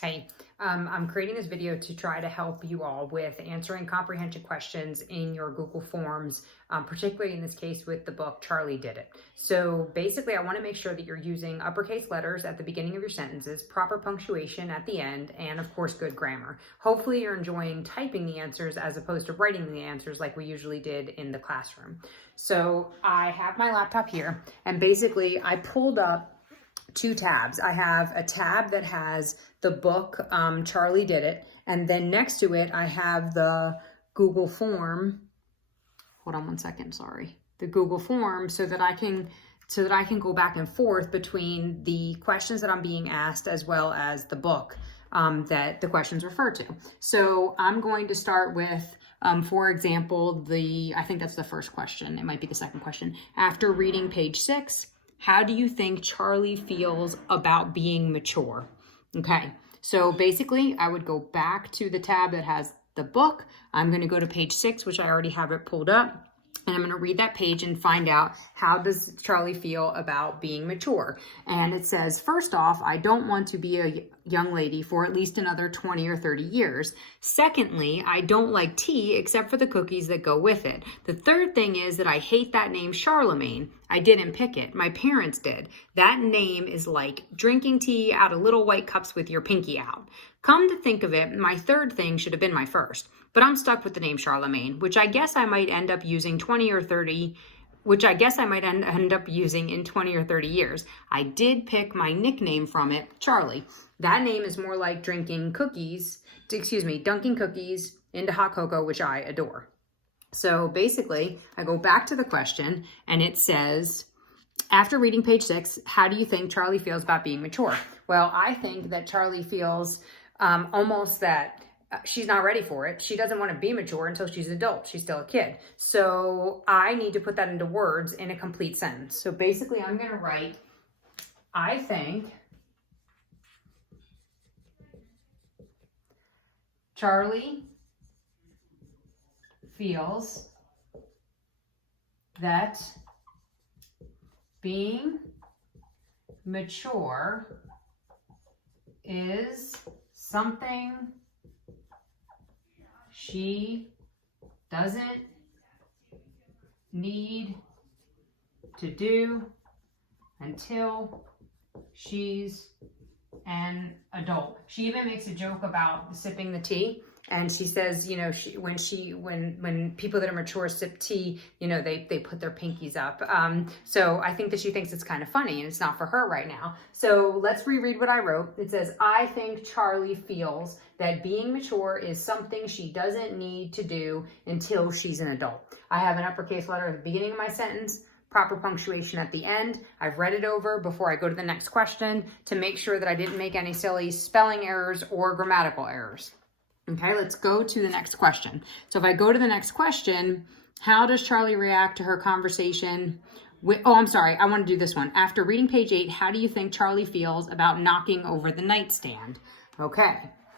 Hey, I'm creating this video to try to help you all with answering comprehension questions in your Google Forms, particularly in this case with the book Charly Did It. So basically, I want to make sure that you're using uppercase letters at the beginning of your sentences, proper punctuation at the end, and of course, good grammar. Hopefully, you're enjoying typing the answers as opposed to writing the answers like we usually did in the classroom. So I have my laptop here, and basically, I pulled up two tabs. I have a tab that has the book Charly Did It, and then next to it I have the Google form. Hold on one second, sorry. The Google form so that I can go back and forth between the questions that I'm being asked as well as the book that the questions refer to. So I'm going to start with for example, I think that's the first question. It might be the second question. After reading page 6, how do you think Charly feels about being mature? Okay, so basically I would go back to the tab that has the book. I'm going to go to page 6, which I already have it pulled up. And I'm going to read that page and find out how does Charly feel about being mature. And it says, first off, I don't want to be a young lady for at least another 20 or 30 years. Secondly, I don't like tea except for the cookies that go with it. The third thing is that I hate that name Charlemagne. I didn't pick it. My parents did. That name is like drinking tea out of little white cups with your pinky out. Come to think of it, my third thing should have been my first, but I'm stuck with the name Charlemagne, which I guess I might end up using in 20 or 30 years. I did pick my nickname from it, Charly. That name is more like dunking cookies into hot cocoa, which I adore. So basically, I go back to the question and it says, after reading page 6, how do you think Charly feels about being mature? Well, I think that Charly feels almost that she's not ready for it. She doesn't want to be mature until she's an adult. She's still a kid. So I need to put that into words in a complete sentence. So basically I'm going to write, I think Charly feels that being mature is something she doesn't need to do until she's an adult. She even makes a joke about sipping the tea. And she says, you know, when people that are mature sip tea, you know, they put their pinkies up. So I think that she thinks it's kind of funny and it's not for her right now. So let's reread what I wrote. It says, I think Charly feels that being mature is something she doesn't need to do until she's an adult. I have an uppercase letter at the beginning of my sentence, proper punctuation at the end. I've read it over before I go to the next question to make sure that I didn't make any silly spelling errors or grammatical errors. Okay, let's go to the next question. So if I go to the next question, how does Charly react to her conversation with, I want to do this one. After reading page 8, how do you think Charly feels about knocking over the nightstand? Okay,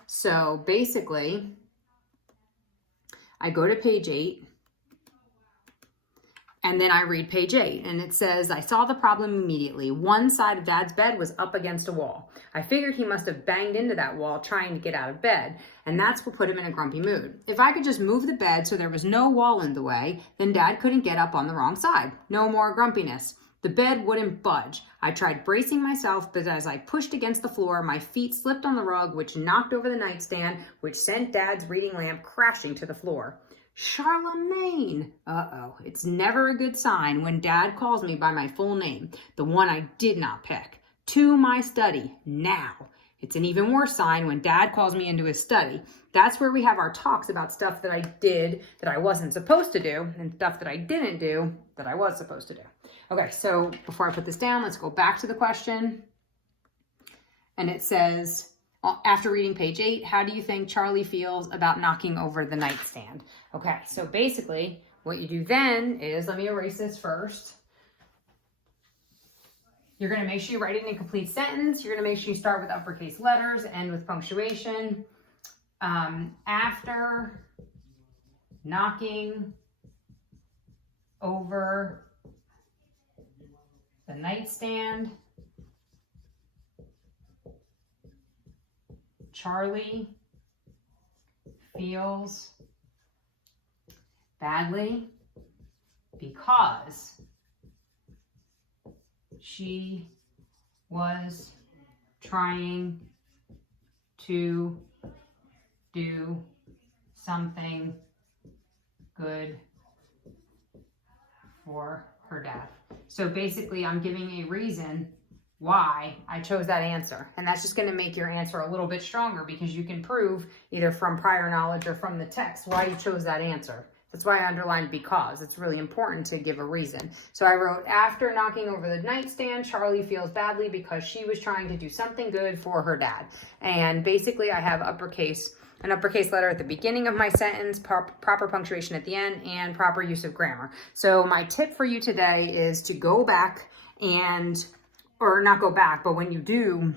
so basically, I go to page 8, and then I read page 8, and it says, I saw the problem immediately. One side of Dad's bed was up against a wall. I figured he must have banged into that wall trying to get out of bed, and that's what put him in a grumpy mood. If I could just move the bed so there was no wall in the way, then Dad couldn't get up on the wrong side. No more grumpiness. The bed wouldn't budge. I tried bracing myself, but as I pushed against the floor, my feet slipped on the rug, which knocked over the nightstand, which sent Dad's reading lamp crashing to the floor. Charlemagne. Uh-oh. It's never a good sign when Dad calls me by my full name, the one I did not pick. To my study, now. It's an even worse sign when Dad calls me into his study. That's where we have our talks about stuff that I did that I wasn't supposed to do and stuff that I didn't do that I was supposed to do. Okay, so before I put this down, let's go back to the question. And it says, after reading page 8, how do you think Charly feels about knocking over the nightstand? Okay, so basically what you do then is, let me erase this first. You're going to make sure you write it in a complete sentence. You're going to make sure you start with uppercase letters, end with punctuation. After knocking over the nightstand, Charly feels badly because she was trying to do something good for her dad. So basically I'm giving a reason why I chose that answer. And that's just going to make your answer a little bit stronger because you can prove either from prior knowledge or from the text why you chose that answer. That's why I underlined because. It's really important to give a reason. So I wrote, after knocking over the nightstand, Charly feels badly because she was trying to do something good for her dad. And basically I have an uppercase letter at the beginning of my sentence, proper punctuation at the end, and proper use of grammar. So my tip for you today is to go back or not go back, but when you do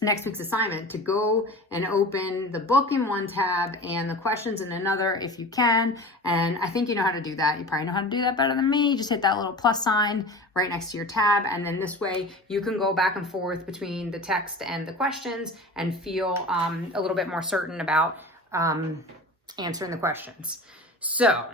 next week's assignment, to go and open the book in one tab and the questions in another if you can. And I think you know how to do that. You probably know how to do that better than me. Just hit that little plus sign right next to your tab. And then this way you can go back and forth between the text and the questions and feel a little bit more certain about answering the questions. So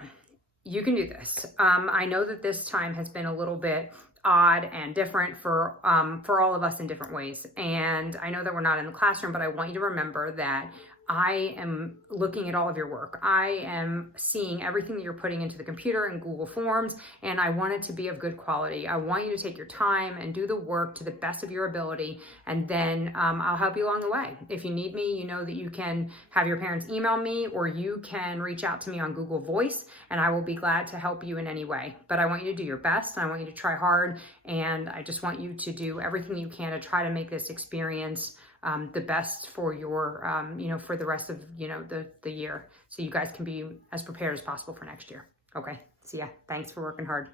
you can do this. I know that this time has been a little bit odd and different for all of us in different ways. And I know that we're not in the classroom, but I want you to remember that I am looking at all of your work. I am seeing everything that you're putting into the computer in Google Forms, and I want it to be of good quality. I want you to take your time and do the work to the best of your ability, and then I'll help you along the way. If you need me, you know that you can have your parents email me, or you can reach out to me on Google Voice, and I will be glad to help you in any way. But I want you to do your best, and I want you to try hard, and I just want you to do everything you can to try to make this experience the best for your, for the rest of, the year. So you guys can be as prepared as possible for next year. Okay. See ya. Thanks for working hard.